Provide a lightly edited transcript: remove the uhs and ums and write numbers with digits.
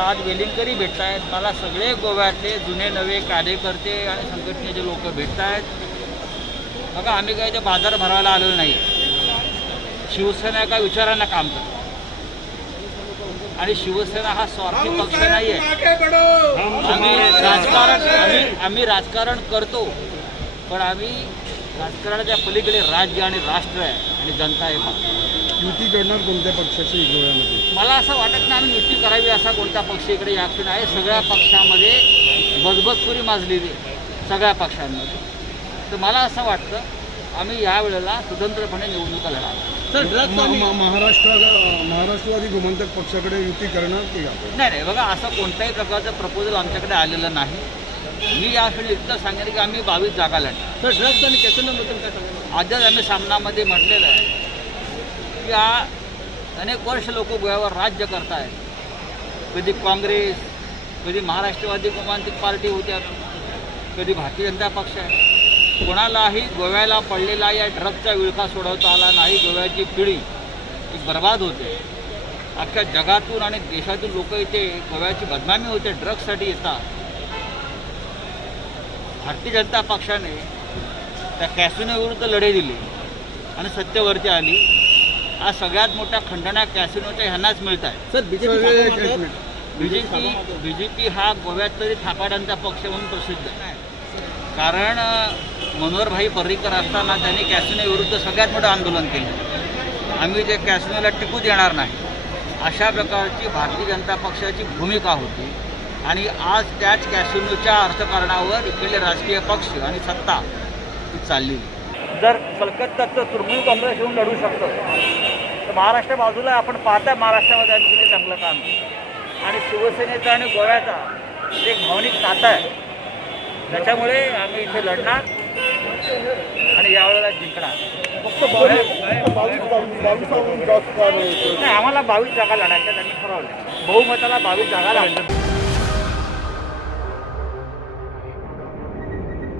मला आज वेलिंगकरही भेटत आहेत, मला सगळे गोव्यातले जुने नवे कार्यकर्ते आणि संघटनेचे लोक भेटत आहेत. बघा, आम्ही काय ते बाजार भरायला आलेलो नाही. शिवसेना एका विचारांना काम करतो आणि शिवसेना हा स्वार्थी पक्ष नाही आहे. आम्ही राजकारण करतो, पण आम्ही राजकारणाच्या पलीकडे राज्य आणि राष्ट्र आहे आणि जनता आहे. युती करणार कोणत्या पक्षाची गोव्यामध्ये? मला असं वाटत नाही आम्ही युती करावी असा कोणता पक्ष इकडे या क्षणी आहे. सगळ्या पक्षामध्ये बजबजपुरी माजलेली आहे, सगळ्या पक्षांमध्ये. तर मला असं वाटतं आम्ही यावेळेला स्वतंत्रपणे निवडणुका लढाव्या. महाराष्ट्रवादी गोमंतक पक्षाकडे युती करणार की नाही, बघा, असं कोणत्याही प्रकारचं प्रपोजल आमच्याकडे आलेलं नाही. मी या क्षणी इतकं सांगेन की आम्ही 22 जागा लढणार. सर, ड्रग्स आणि कॅसिनोबद्दल काय सांगणार? आजच आम्ही सामनामध्ये म्हटलेलं आहे की अनेक वर्ष लोक गोव्यावर राज्य करत आहेत. कधी काँग्रेस, कधी महाराष्ट्रवादी गोमांतिक पार्टी होत्या, कधी भारतीय जनता पक्ष आहे. कोणालाही गोव्याला पडलेला या ड्रग्सचा विळखा सोडवता आला नाही. गोव्याची पिढी ही बर्बाद होते. अख्ख्या जगातून आणि देशातून लोक इथे गोव्याची बदनामी होते, ड्रग्ससाठी येतात. भारतीय जनता पक्षाने त्या कॅसिनोविरुद्ध लढे दिले आणि सत्तेवरती आली. आज सगळ्यात मोठा खंडणा कॅसिनोच्या ह्यांनाच मिळत आहे. सर, बीजेपी हा गोव्यात तरी थापाड्यांचा पक्ष म्हणून प्रसिद्ध आहे. कारण मनोहरभाई पर्रीकर असताना त्यांनी कॅसिनोविरुद्ध सगळ्यात मोठं आंदोलन केलं. आम्ही ते कॅसिनोला टिकू देणार नाही अशा प्रकारची भारतीय जनता पक्षाची भूमिका होती. आणि आज त्याच कॅसिनोच्या अर्थकारणावर इकडले राजकीय पक्ष आणि सत्ता ही चालली. जर कलकत्त्याचं तृणमूल काँग्रेस येऊन लढू शकतं तर महाराष्ट्र बाजूला आपण पाहता महाराष्ट्रामध्ये आम्ही किती चांगलं काम केलं. आणि शिवसेनेचा आणि गोव्याचा एक भावनिक नातं आहे. त्याच्यामुळे आम्ही इथे लढणार आणि यावेळेला जिंकणार. फक्त 22 नाही, आम्हाला 22 जागा लढायच्या त्यांनी ठरवल्या. बहुमताला 22 जागा लढणार.